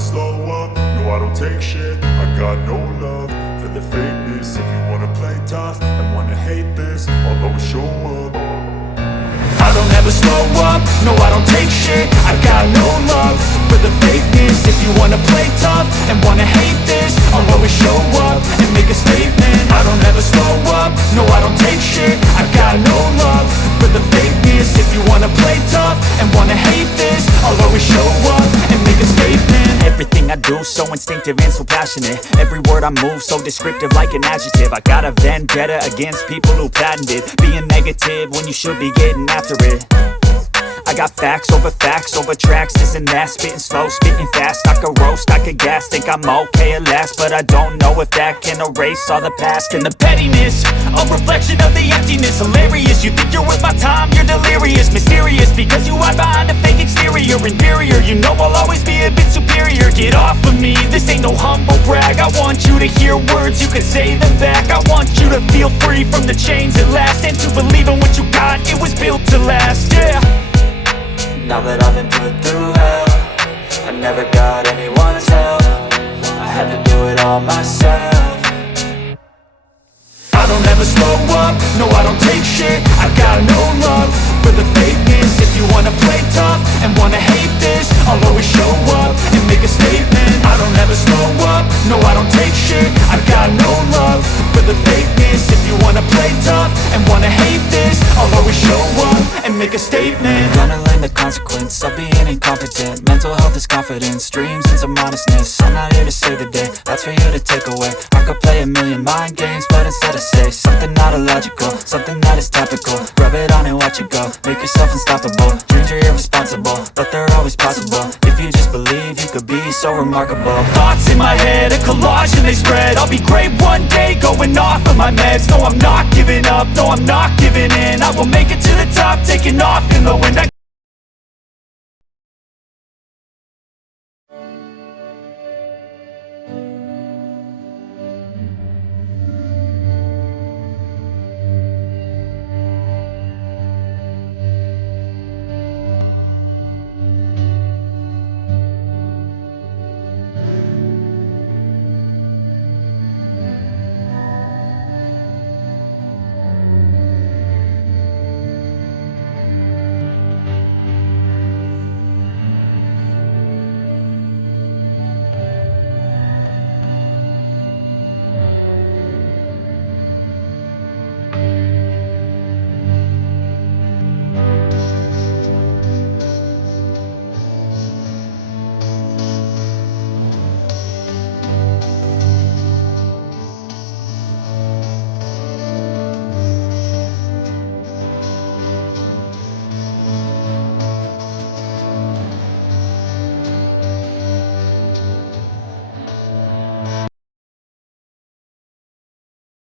slow up, no I don't take shit. I got no love for the fakeness. If you wanna play tough and wanna hate this, I'll always show up. I don't ever slow up, no I don't take shit. I got no love for the fakeness. If you wanna play tough and wanna hate this, I'll always show up and make a statement. I don't ever slow up, no I don't take shit. I got no love for the fakeness. If you wanna play tough and wanna hate this, I'll always show up and make a statement. Everything I do so instinctive and so passionate. Every word I move so descriptive like an adjective. I got a vendetta against people who patented being negative when you should be getting after it. I got facts over tracks, this and that. Spitting slow, spitting fast, I could roast, I could gas. Think I'm okay at last, but I don't know if that can erase all the past. And the pettiness, a reflection of the emptiness. Hilarious, you think you're worth my time, you're delirious. Mysterious, because you hide behind a fake exterior. Inferior, you know I'll always be a bit superior. Get off of me, this ain't no humble brag. I want you to hear words, you can say them back. I want you to feel free from the chains at last, and to believe in what you got, it was built to last, yeah. Now that I've been put through hell, I never got anyone's help. I had to do it all myself. I don't ever slow up, no I don't take shit. I got no love for the fakeness. If you wanna play tough and wanna hate this, I'll always show up and make a statement. I don't ever slow up, no I don't take shit. I got no love for the fakeness. If you wanna play tough and wanna hate this, I'll always show up and make a statement. Gonna learn the consequence of being incompetent. Mental health is confidence, dreams and some honestness. I'm not here to save the day, that's for you to take away. I could play a million mind games, but instead I say something not illogical, something that is topical. Rub it on and watch it go, make yourself unstoppable. Dreams are irresponsible, but they're always possible. If you just believe, you could be so remarkable. Thoughts in my head, a collage and they spread. I'll be great one day, going off of my meds. No, I'm not giving up, no, I'm not giving in. I will make it to the top, taking off in the wind. I